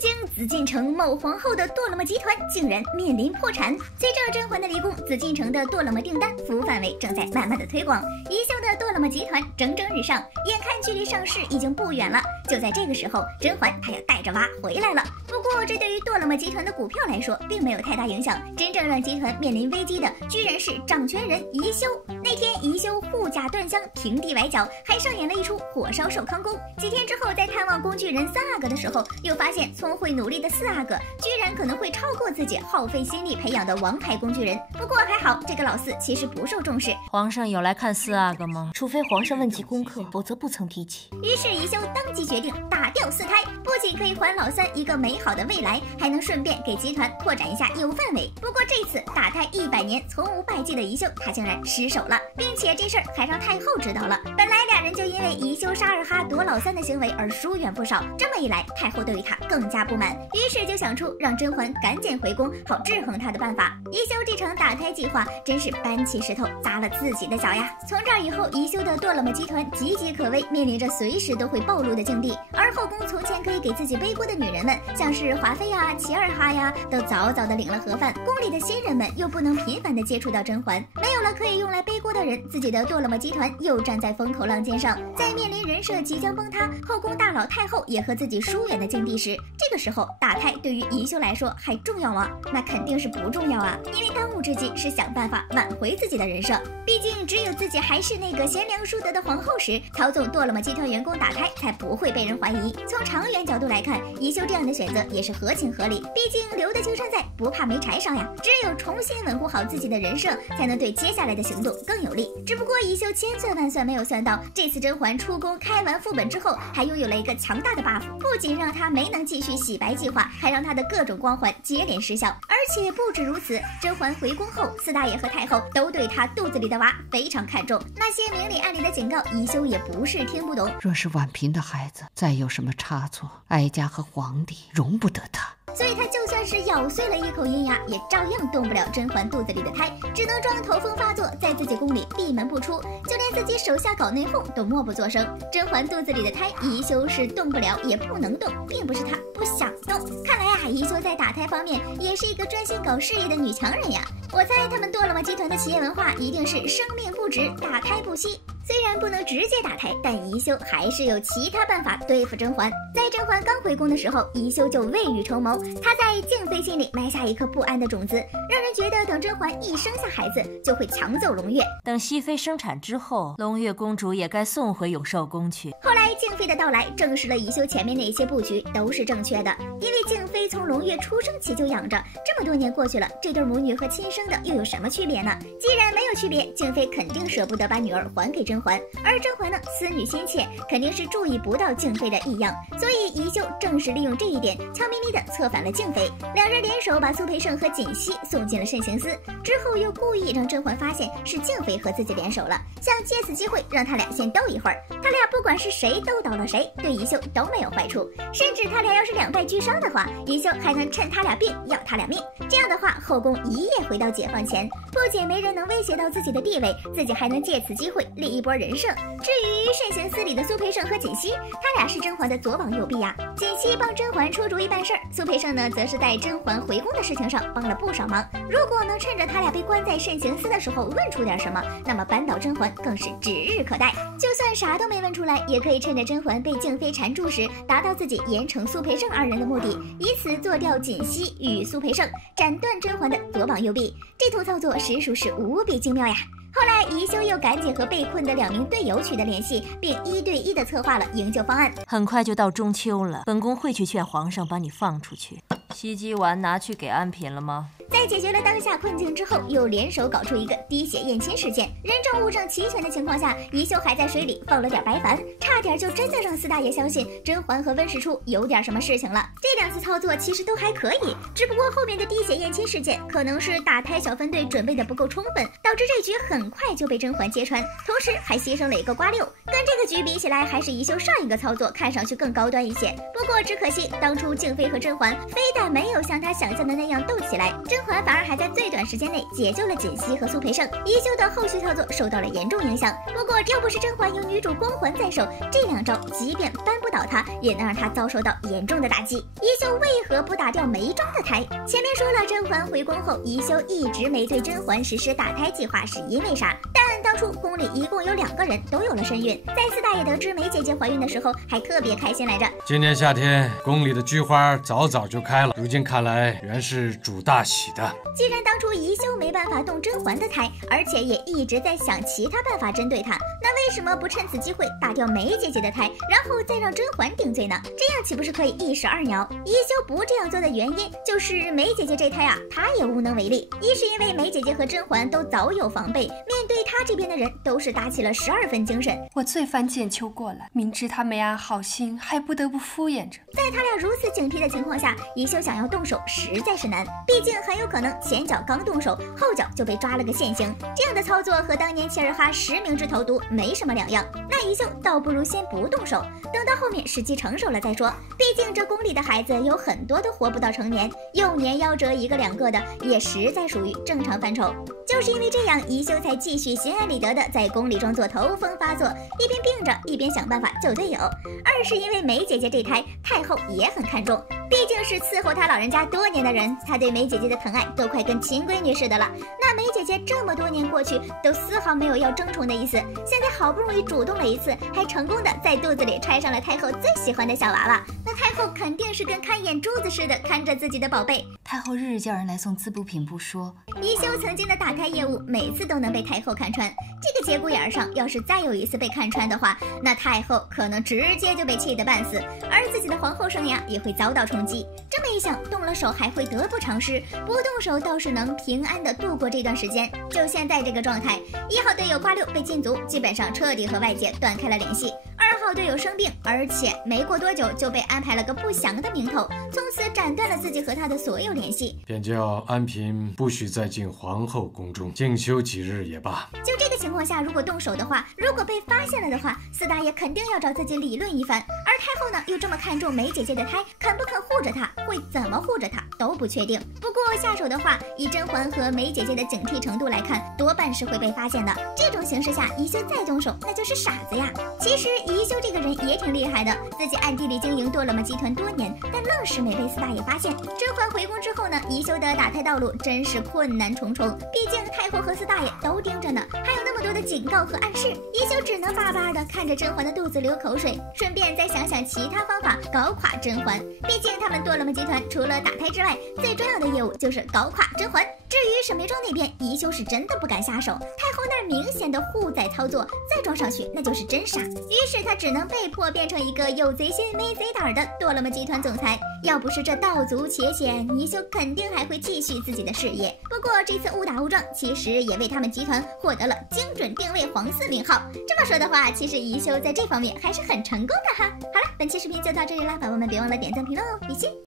经紫禁城某皇后的堕了么集团竟然面临破产。随着甄嬛的离宫，紫禁城的堕了么订单服务范围正在慢慢的推广，宜修的堕了么集团蒸蒸日上，眼看距离上市已经不远了。就在这个时候，甄嬛她要带着娃回来了。不过这对于堕了么集团的股票来说并没有太大影响，真正让集团面临危机的居然是掌权人宜修。那天宜修护驾断香，平地崴脚，还上演了一出火烧寿康宫。几天之后，在探望工具人三阿哥的时候，又发现聪慧努力的四阿哥居然可能会超过自己耗费心力培养的王牌工具人。不过还好，这个老四其实不受重视。皇上有来看四阿哥吗？除非皇上问及功课，否则不曾提起。于是宜修当即决定打掉四胎，不仅可以还老三一个美好的未来，还能顺便给集团拓展一下业务范围。不过这次打胎100年从无败绩的宜修，他竟然失手了，并且这事儿还让太后知道了。本来俩人就因为宜修杀二哈夺老三的行为而疏远不少，这么一来，太后对他更加不满，于是就想出让甄嬛赶紧回宫，好制衡他的办法。宜修这场打胎计划真是搬起石头砸了自己的脚呀！从这儿以后，宜修的堕了么集团岌岌可危，面临着随时都会暴露的境地。而后宫从前可以给自己背锅的女人们，像是华妃呀、齐二哈呀，都早早的领了盒饭。宫里的新人们又不能频繁的接触到甄嬛，没有了可以用来背锅的人，自己的堕了么集团又站在风口浪尖上。在面临人设即将崩塌，后宫大佬太后也和自己疏远的境地时，这个时候打胎对于宜修来说还重要吗？那肯定是不重要啊！因为当务之急是想办法挽回自己的人设，毕竟只有自己还是那个贤良淑德的皇后时，操纵堕了么集团员工打胎才不会被人怀疑。从长远角度来看，宜修这样的选择也是合情合理，毕竟留得青山在，不怕没柴烧呀。只有重新稳固好自己的人设，才能对接下来的行动更有利。只不过宜修千算万算没有算到，这次甄嬛出宫开完副本之后，还拥有了一个强大的 buff， 不仅让她没能继续洗白计划，还让她的各种光环接连失效。而且不止如此，甄嬛回宫后，四大爷和太后都对她肚子里的娃非常看重，那些明里暗里的警告，宜修也不是听不懂。若是婉嫔的孩子再有什么差错，哀家和皇帝容不得他。所以他就算是咬碎了一口银牙，也照样动不了甄嬛肚子里的胎，只能装头风发作，在自己宫里闭门不出，就连自己手下搞内讧都默不作声。甄嬛肚子里的胎，宜修是动不了，也不能动，并不是他不想动。看来啊，宜修在打胎方面也是一个专心搞事业的女强人呀。我猜他们堕了么集团的企业文化一定是生命不止，打胎不息。虽然不能直接打胎，但宜修还是有其他办法对付甄嬛。在甄嬛刚回宫的时候，宜修就未雨绸缪，她在静妃心里埋下一颗不安的种子，让人觉得等甄嬛一生下孩子，就会抢走胧月。等熹妃生产之后，胧月公主也该送回永寿宫去。后来静妃的到来，证实了宜修前面那些布局都是正确的，因为静妃从胧月出生起就养着，这么多年过去了，这对母女和亲生的又有什么区别呢？既然没有区别，静妃肯定舍不得把女儿还给甄嬛，而甄嬛呢，思女心切，肯定是注意不到静妃的异样，所以宜修正是利用这一点，悄咪咪的策反了静妃。两人联手把苏培盛和锦汐送进了慎刑司，之后又故意让甄嬛发现是静妃和自己联手了，想借此机会让他俩先斗一会儿。他俩不管是谁斗倒了谁，对宜修都没有坏处，甚至他俩要是两败俱伤的话，宜修还能趁他俩病要他俩命。这样的话，后宫一夜回到解放前，不仅没人能威胁到自己的地位，自己还能借此机会立一波人设。至于慎刑司里的苏培盛和锦汐，他俩是甄嬛的左膀右臂呀。锦汐帮甄嬛出主意办事儿，苏培盛呢，则是在甄嬛回宫的事情上帮了不少忙。如果能趁着他俩被关在慎刑司的时候问出点什么，那么扳倒甄嬛更是指日可待。就算啥都没问出来，也可以趁着甄嬛被静妃缠住时，达到自己严惩苏培盛二人的目的，以此做掉锦汐与苏培盛，斩断甄嬛的左膀右臂。这图操作实属是无比精妙呀。后来宜修又赶紧和被困的2名队友取得联系，并1对1的策划了营救方案。很快就到中秋了，本宫会去劝皇上把你放出去。袭击丸拿去给安嫔了吗？在解决了当下困境之后，又联手搞出一个滴血验亲事件，人证物证齐全的情况下，宜修还在水里放了点白矾，差点就真的让四大爷相信甄嬛和温实初有点什么事情了。这2次操作其实都还可以，只不过后面的滴血验亲事件可能是打胎小分队准备的不够充分，导致这局很快就被甄嬛揭穿，同时还牺牲了一个瓜六。跟这个局比起来，还是宜修上一个操作看上去更高端一些。不过只可惜当初静妃和甄嬛非但没有像他想象的那样斗起来，这甄嬛反而还在最短时间内解救了锦汐和苏培盛，宜修的后续操作受到了严重影响。不过要不是甄嬛有女主光环在手，这2招即便扳不倒她，也能让她遭受到严重的打击。宜修为何不打掉眉庄的胎？前面说了，甄嬛回宫后，宜修一直没对甄嬛实施打胎计划，是因为啥？但当初宫里一共有2个人都有了身孕，在四大爷得知梅姐姐怀孕的时候，还特别开心来着。今年夏天宫里的菊花早就开了，如今看来原是主大喜的。既然当初宜修没办法动甄嬛的胎，而且也一直在想其他办法针对她，那为什么不趁此机会打掉梅姐姐的胎，然后再让甄嬛顶罪呢？这样岂不是可以一石二鸟？宜修不这样做的原因，就是梅姐姐这胎啊，她也无能为力。一是因为梅姐姐和甄嬛都早有防备，面对她这边的人都是打起了12分精神。我最烦简秋过来，明知他没安好心，还不得不敷衍着。在他俩如此警惕的情况下，宜修想要动手实在是难，毕竟很有可能前脚刚动手，后脚就被抓了个现行。这样的操作和当年切尔哈实名制投毒没什么两样。那宜修倒不如先不动手，等到后面时机成熟了再说。毕竟这宫里的孩子有很多都活不到成年，幼年夭折1个2个的，也实在属于正常范畴。就是因为这样，宜修才继续心安理得的在宫里装作头风发作，一边病着一边想办法救队友。二是因为梅姐姐这胎太后也很看重，毕竟是伺候她老人家多年的人，她对梅姐姐的疼爱都快跟亲闺女似的了。那梅姐姐这么多年过去，都丝毫没有要争宠的意思，现在好不容易主动了一次，还成功的在肚子里揣上了太后最喜欢的小娃娃，那太后肯定是跟看眼珠子似的看着自己的宝贝。太后日日叫人来送滋补品不说，宜修曾经的打胎业务每次都能被太后看穿，这个节骨眼上要是再有一次被看穿的话，那太后可能直接就被气得半死，而自己的皇后生涯也会遭到冲击。这么一想，动了手还会得不偿失，不动手倒是能平安的度过这段时间。就现在这个状态，1号队友瓜六被禁足，基本上彻底和外界断开了联系。2号队友生病，而且没过多久就被安排了个不祥的名头，从此斩断了自己和他的所有联系。便叫安嫔不许再进皇后宫中，静修几日也罢。就这个情况下，如果动手的话，如果被发现了的话，四大爷肯定要找自己理论一番。而太后呢，又这么看重梅姐姐的胎，肯不肯护着她，会怎么护着她都不确定。不过下手的话，以甄嬛和梅姐姐的警惕程度来看，多半是会被发现的。这种形势下，宜修再动手，那就是傻子呀。其实宜修这个人也挺厉害的，自己暗地里经营多勒么集团多年，但愣是没被四大爷发现。甄嬛回宫之后呢，宜修的打胎道路真是困难重重，毕竟太后和四大爷都盯着呢，还有那么多的警告和暗示，宜修只能巴巴的看着甄嬛的肚子流口水，顺便再想想其他方法搞垮甄嬛。毕竟他们多勒么集团除了打胎之外，最重要的业务就是搞垮甄嬛。至于沈眉庄那边，宜修是真的不敢下手，太后那儿明显的护崽操作，再装上去那就是真傻。于是他只能被迫变成一个有贼心没贼胆的多勒么集团总裁。要不是这道阻且险，宜修肯定还会继续自己的事业。不过这次误打误撞，其实也为他们集团获得了精准定位皇嗣名号。这么说的话，其实宜修在这方面还是很成功的哈。好了，本期视频就到这里了，宝宝们别忘了点赞评论哦，比心。